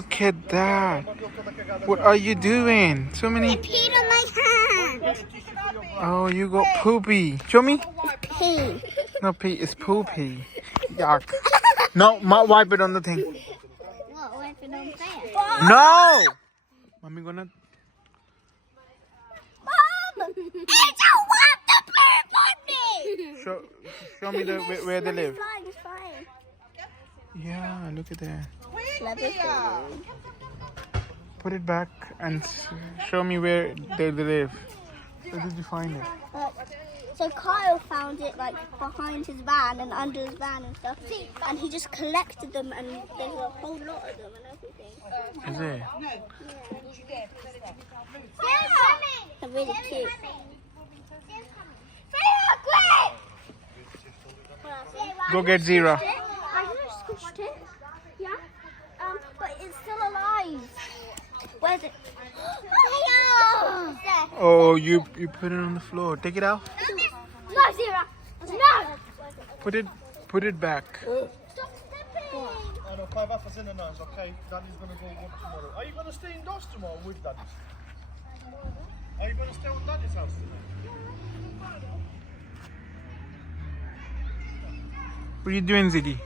Look at that. What are you doing? So many. Peed on my hand. Oh, you got poopy. Show me. Pee. No pee, it's poopy. Yuck. No, wipe it on the thing. What? Wipe it on there? No! Mommy gonna. Mom! It don't want to poop on me! Show me where they live. It's fine. Yeah, look at that. It's Put it back and show me where they live. Where did you find it? So Kyle found it like behind his van and under his van and stuff, and he just collected them, and there's a whole lot of them and everything. Is it? Yeah. They're really cute. Go get Zero. I just squished it. Yeah. But it's still alive. Where's it? Oh, you put it on the floor. Take it out. No, Zero. No. Put it back. Stop stepping. I know, Faiha Eshal in the nose, okay? Daddy's going to go walk tomorrow. Are you going to stay indoors tomorrow with Daddy? Are you going to stay on Daddy's house today? What are you doing, Ziggy?